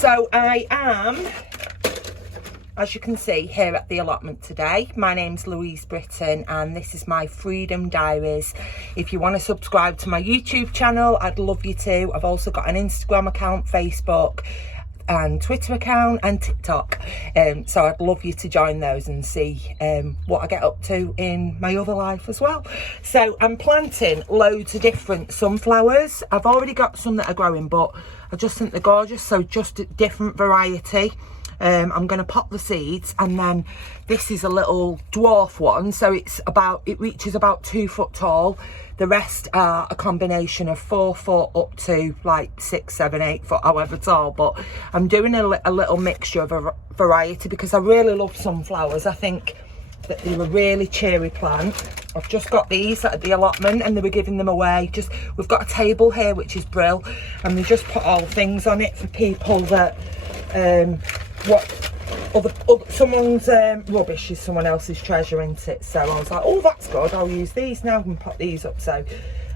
So I am, as you can see, here at the allotment today. My name's Louise Britton and this is my Freedom Diaries. If you want to subscribe to my YouTube channel, I'd love you to. I've also got an Instagram account, Facebook and Twitter account and TikTok. So I'd love you to join those and see what I get up to in my other life as well. So I'm planting loads of different sunflowers. I've already got some that are growing, but I just think they're gorgeous. So just a different variety. I'm going to pop the seeds, and then this is a little dwarf one, so it reaches about 2 foot tall. The rest are a combination of 4 foot up to like 6, 7, 8 foot, however tall. But I'm doing a little mixture of a variety because I really love sunflowers. I think that they're a really cheery plant. I've just got these at the allotment and they were giving them away. We've got a table here which is brill, and they just put all things on it for people that someone's rubbish is someone else's treasure, isn't it? So I was like, oh, that's good, I'll use these now and pop these up. So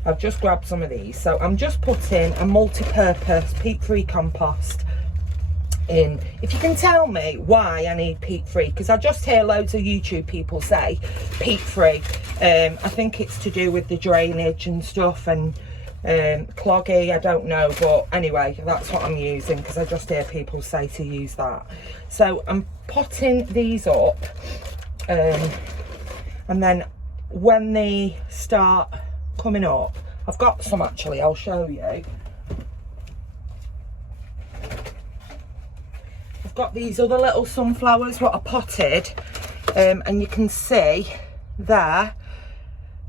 I've just grabbed some of these. So I'm just putting a multi-purpose peat-free compost in. If you can tell me why I need peat-free, because I just hear loads of YouTube people say peat-free. I think it's to do with the drainage and stuff and cloggy, I don't know, but anyway, that's what I'm using because I just hear people say to use that. So I'm potting these up, and then when they start coming up, I've got some actually, I'll show you. I've got these other little sunflowers what I potted, and you can see there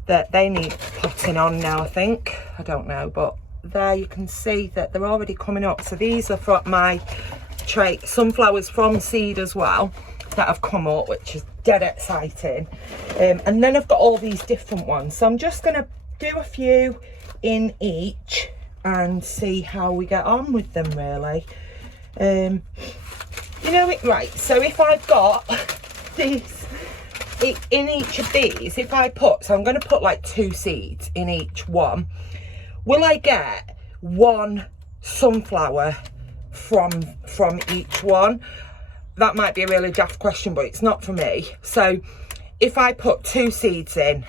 that they need potting on now, I think. I don't know, but there you can see that they're already coming up. So these are from my tray sunflowers from seed as well that have come up, which is dead exciting. And then I've got all these different ones. So I'm just gonna do a few in each and see how we get on with them, really. You know it, right, so if I've got these, in each of these, if I put, so I'm going to put like 2 seeds in each one, will I get 1 sunflower from each one? That might be a really daft question, but it's not for me. So if I put 2 seeds in,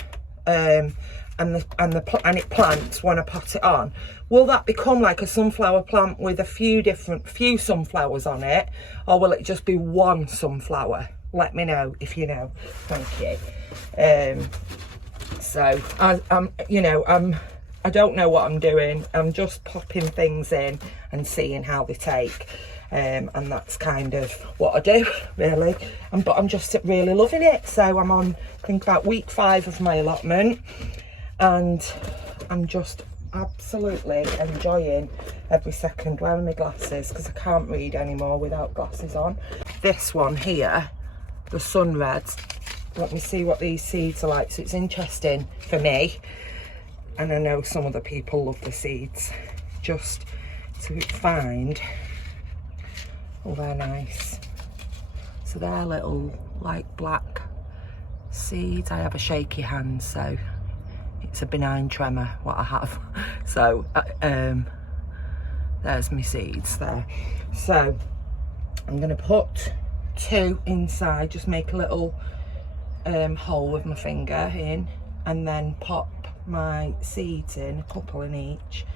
and it plants when I pot it on, will that become like a sunflower plant with a few sunflowers on it, or will it just be 1 sunflower? Let me know if you know. Thank you. So I don't know what I'm doing. I'm just popping things in and seeing how they take, and that's kind of what I do, really. But I'm just really loving it. So I'm on, I think, about week 5 of my allotment, and I'm just absolutely enjoying every second. Wearing my glasses because I can't read anymore without glasses on. This one here, the sun reds, let me see what these seeds are like. So it's interesting for me, and I know some other people love the seeds, just to find. Oh, they're nice. So they're little like black seeds. I have a shaky hand, so it's a benign tremor what I have. So there's my seeds there. So I'm going to put 2 inside, just make a little hole with my finger in, and then pop my seeds in, a couple in each,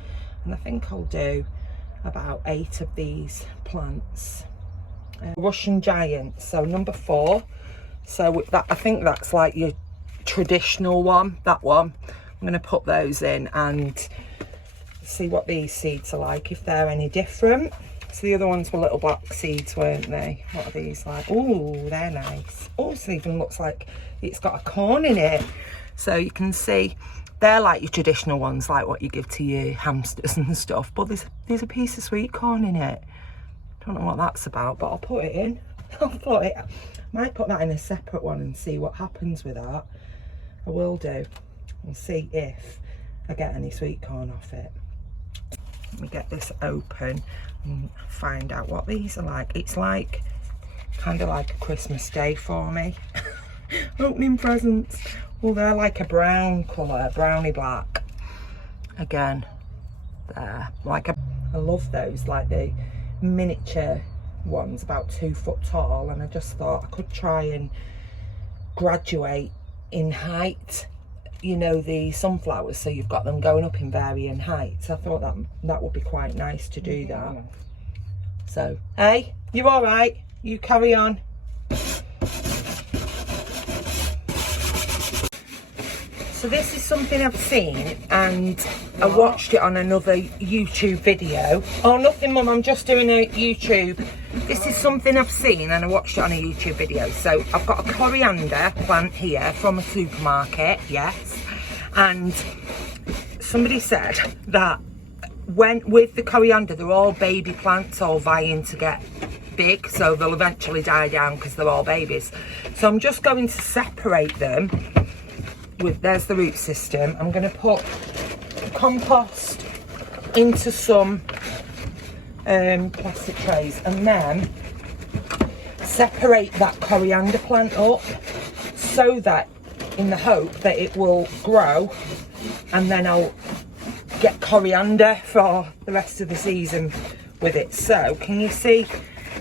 and I think I'll do about 8 of these plants. Russian giant, so number 4. So that, I think that's like your traditional one, that one. I'm going to put those in and see what these seeds are like, if they're any different. So the other ones were little black seeds, weren't they? What are these like? Oh, they're nice. Oh, so it even looks like it's got a corn in it. So you can see they're like your traditional ones, like what you give to your hamsters and stuff. But there's a piece of sweet corn in it. Don't know what that's about, but I'll put it in. Might put that in a separate one and see what happens with that. I will do. We'll see if I get any sweet corn off it. Let me get this open and find out what these are like. It's like kind of like a Christmas day for me. Opening presents. Well, they're like a brown colour, browny black. Again, there. I love those, like the miniature ones, about 2 foot tall, and I just thought I could try and graduate in height, you know, the sunflowers, so you've got them going up in varying heights. I thought that would be quite nice to do that. So, hey, you all right? You carry on. So this is something I've seen, and I watched it on another YouTube video. Oh, nothing, Mum, I'm just doing a YouTube. This is something I've seen and I watched it on a YouTube video. So I've got a coriander plant here from a supermarket, yes. And somebody said that with the coriander, they're all baby plants, all vying to get big, so they'll eventually die down because they're all babies. So I'm just going to separate them. There's the root system. I'm going to put compost into some plastic trays, and then separate that coriander plant up, so that in the hope that it will grow, and then I'll get coriander for the rest of the season with it. So can you see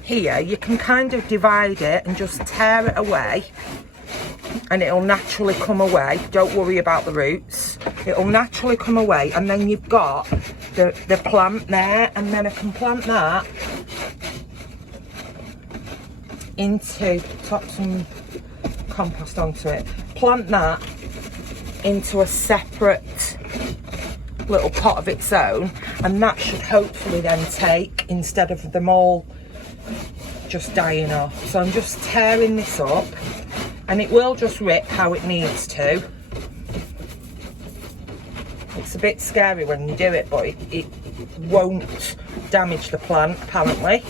here, you can kind of divide it and just tear it away, and it'll naturally come away. Don't worry about the roots, it'll naturally come away. And then you've got the plant there, and then I can plant that into, top some compost onto it, plant that into a separate little pot of its own, and that should hopefully then take, instead of them all just dying off. So I'm just tearing this up, and it will just rip how it needs to. It's a bit scary when you do it, but it won't damage the plant, apparently.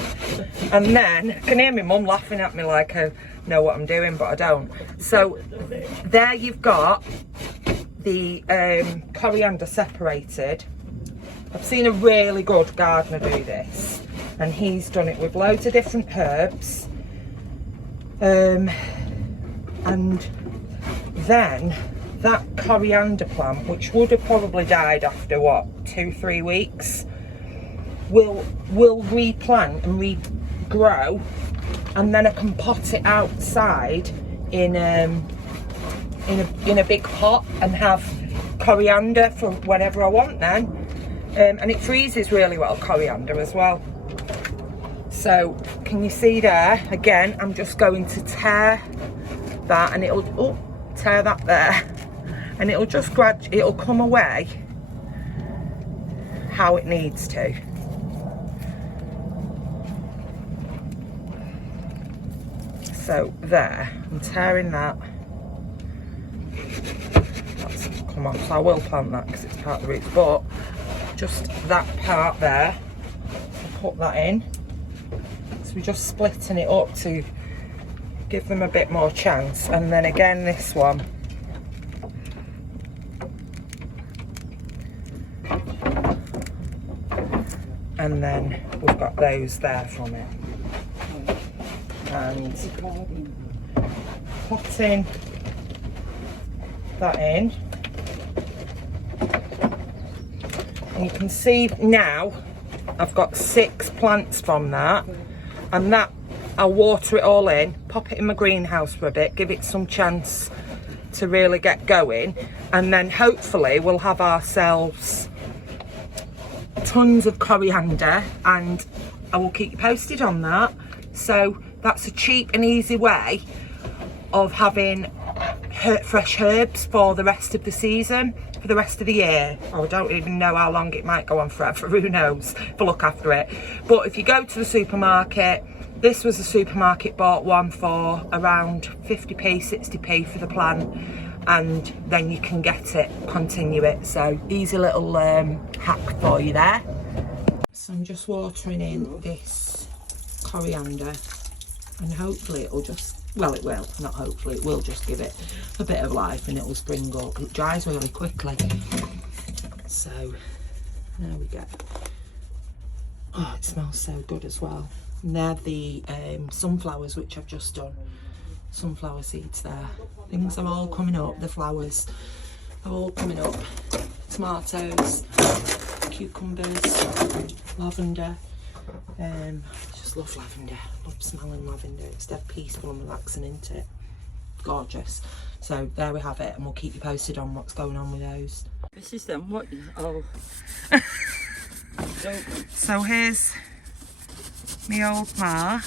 And then, you can hear my mum laughing at me like I know what I'm doing, but I don't. So there you've got the coriander separated. I've seen a really good gardener do this, and he's done it with loads of different herbs. And then that coriander plant, which would have probably died after what, 2-3 weeks, will replant and regrow, and then I can pot it outside in a big pot and have coriander for whenever I want then. And it freezes really well, coriander as well. So can you see there? Again, I'm just going to tear that, and it'll tear that there, and it'll just it'll come away how it needs to. So there, I'm tearing that. That's come off, so I will plant that because it's part of the roots, but just that part there, I'll put that in. So we're just splitting it up to give them a bit more chance. And then again, this one, and then we've got those there from it, and potting that in. And you can see now I've got 6 plants from that, and that I'll water it all in, pop it in my greenhouse for a bit, give it some chance to really get going, and then hopefully we'll have ourselves tons of coriander, and I will keep you posted on that. So that's a cheap and easy way of having fresh herbs for the rest of the season, for the rest of the year. Oh, I don't even know how long it might go on forever, who knows, if I look after it. But if you go to the supermarket, this was a supermarket bought one for around 50p, 60p for the plant, and then you can get it, continue it. So easy little hack for you there. So I'm just watering in this coriander, and hopefully it'll just, well, it will, not hopefully, it will just give it a bit of life and it'll spring up. It dries really quickly. So there we go. Oh, it smells so good as well. And they're the sunflowers which I've just done. Sunflower seeds there. Things are all coming up, the flowers are all coming up. Tomatoes, cucumbers, lavender. I just love lavender. Love smelling lavender. It's dead peaceful and relaxing, isn't it? Gorgeous. So there we have it, and we'll keep you posted on what's going on with those. This is them. What? Oh. So here's my old ma.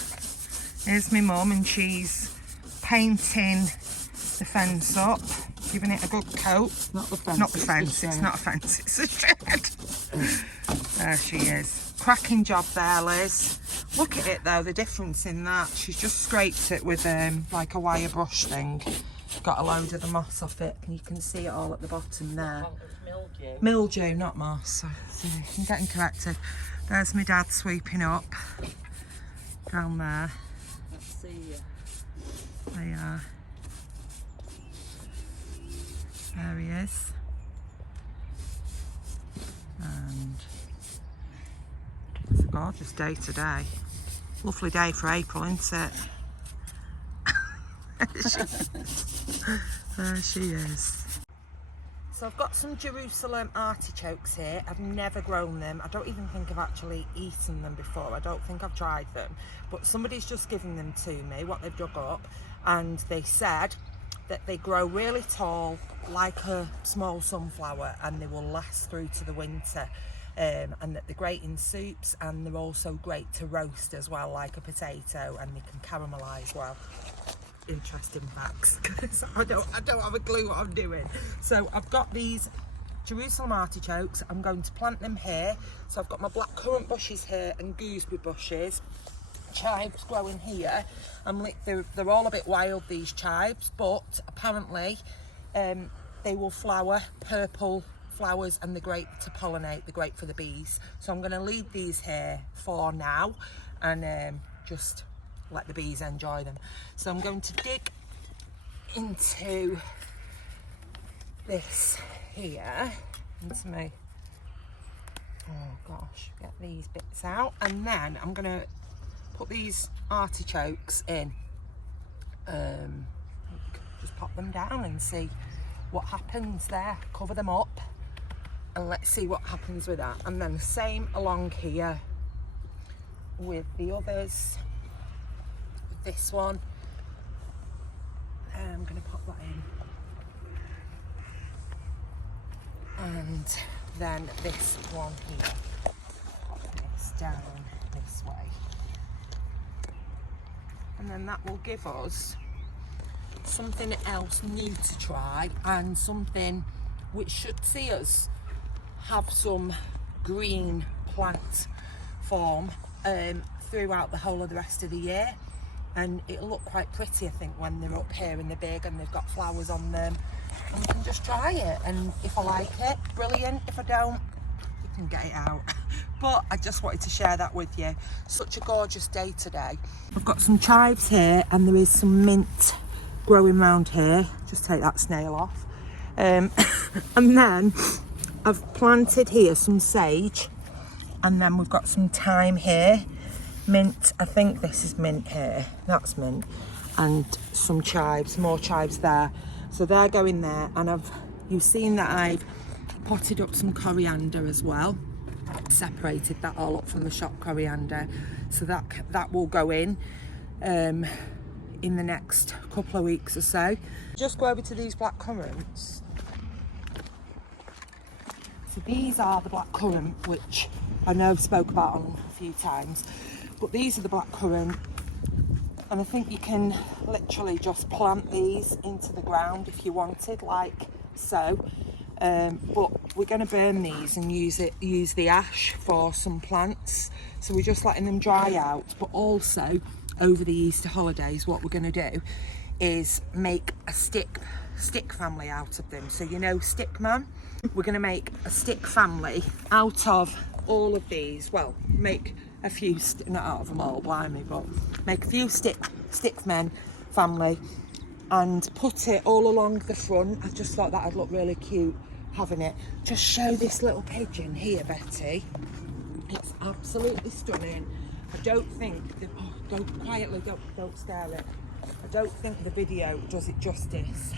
Here's my mum, and she's painting the fence up, giving it a good coat. Not the fence. Not the fence. It's not a fence. It's a shed. There she is. Cracking job there, Liz. Look at it though, the difference in that. She's just scraped it with like a wire brush thing. Got a load of the moss off it, and you can see it all at the bottom there. Mildew. Mildew, not moss. I'm getting corrected. There's my dad sweeping up down there. Let's see you. They are. There he is. And it's a gorgeous day today. Lovely day for April, isn't it? There she is. So I've got some Jerusalem artichokes here. I've never grown them. I don't even think I've actually eaten them before. I don't think I've tried them. But somebody's just given them to me, what they've dug up. And they said that they grow really tall, like a small sunflower, and they will last through to the winter. And that they're great in soups, and they're also great to roast as well, like a potato, and they can caramelise well. Interesting facts, because I don't have a clue what I'm doing. So I've got these Jerusalem artichokes. I'm going to plant them here. So I've got my blackcurrant bushes here and gooseberry bushes. Chives growing here. They're all a bit wild, these chives, but apparently they will flower, purple flowers, and they're great to pollinate. They're great for the bees. So I'm going to leave these here for now, and just let the bees enjoy them. So I'm going to dig into this here, into my, oh gosh, get these bits out, and then I'm going to put these artichokes in. Just pop them down and see what happens there. Cover them up, and let's see what happens with that. And then the same along here with the others. This one, I'm going to pop that in, and then this one here, pop this down this way, and then that will give us something else new to try, and something which should see us have some green plant form throughout the whole of the rest of the year. And it'll look quite pretty, I think, when they're up here and they're big and they've got flowers on them. And we can just try it, and if I like it, brilliant. If I don't, you can get it out. But I just wanted to share that with you. Such a gorgeous day today. I've got some chives here, and there is some mint growing around here. Just take that snail off. And then I've planted here some sage, and then we've got some thyme here. Mint, I think this is mint here, that's mint, and some chives, more chives there. So they're going there, and you've seen that I've potted up some coriander as well. Separated that all up from the shop coriander, so that will go in the next couple of weeks or so. Just go over to these black currants. So these are the black currant, which I know I've spoke about on a few times. But these are the blackcurrant, and I think you can literally just plant these into the ground if you wanted, like so. But we're going to burn these and use the ash for some plants. So we're just letting them dry out. But also over the Easter holidays, what we're going to do is make a stick family out of them. So you know stick man? We're going to make a stick family out of all of these. Well, make a few, not out of them all, blimey, but make a few stick men family and put it all along the front. I just thought that would look really cute having it. Just show this little pigeon here, Betty. It's absolutely stunning. I don't think, go quietly, don't stare it. I don't think the video does it justice,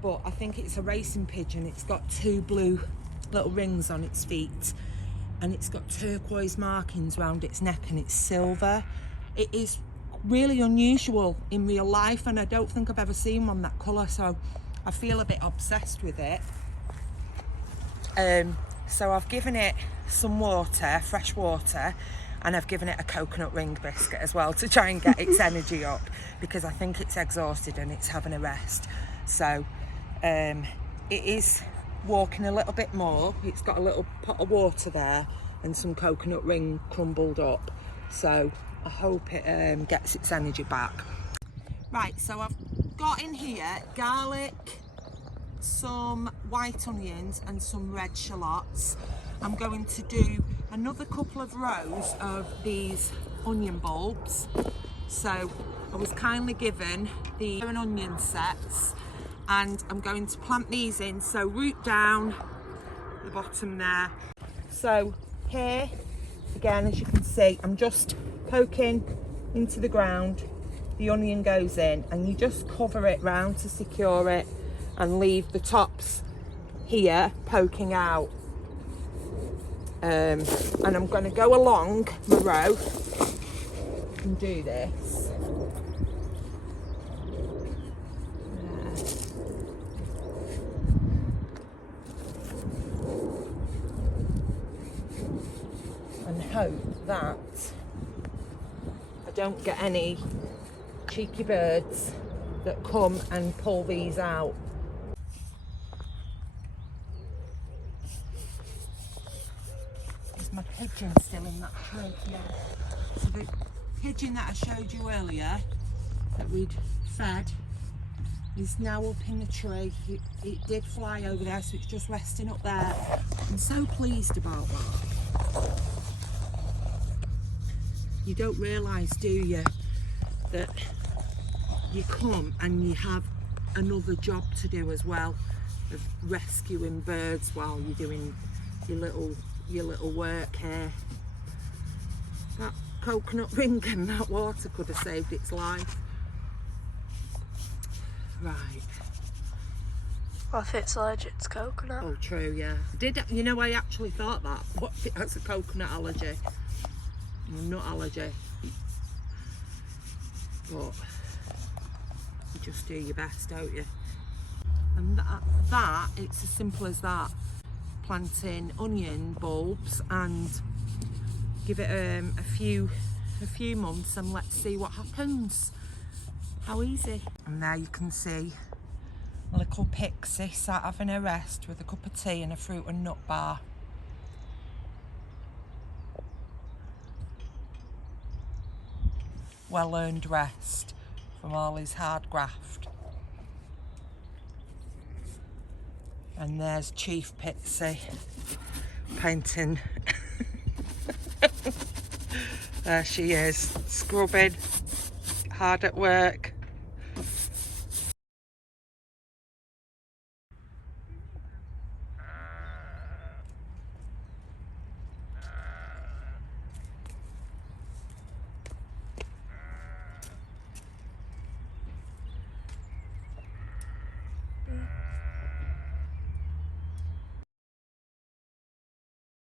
but I think it's a racing pigeon. It's got two blue little rings on its feet. and it's got turquoise markings around its neck and it's silver. It is really unusual in real life, and I don't think I've ever seen one that colour, so I feel a bit obsessed with it. So I've given it some water, fresh water, and I've given it a coconut ring biscuit as well to try and get its energy up, because I think it's exhausted and it's having a rest. So it is walking a little bit more. It's got a little pot of water there and some coconut ring crumbled up, so I hope it gets its energy back. Right, so I've got in here garlic, some white onions and some red shallots. I'm going to do another couple of rows of these onion bulbs. So I was kindly given the onion sets, and I'm going to plant these in, so root down the bottom there. So here again, as you can see, I'm just poking into the ground, the onion goes in, and you just cover it round to secure it and leave the tops here poking out. And I'm going to go along my row and do this. And hope that I don't get any cheeky birds that come and pull these out. Is my pigeon still in that tree? Yeah. So the pigeon that I showed you earlier that we'd fed is now up in the tree. It did fly over there, so it's just resting up there. I'm so pleased about that. You don't realise, do you, that you come and you have another job to do as well, of rescuing birds while you're doing your little work here. That coconut ring and that water could have saved its life. Right. Well, if it's allergic to coconut. Oh, true, yeah. You know, I actually thought that. What if it has a coconut allergy? Nut allergy. But you just do your best, don't you? And that it's as simple as that. Planting onion bulbs and give it a few months and let's see what happens. How easy. And there you can see little Pixie sat having a rest with a cup of tea and a fruit and nut bar. Well earned rest from all his hard graft. And there's Chief Pitsy painting. There she is, scrubbing, hard at work.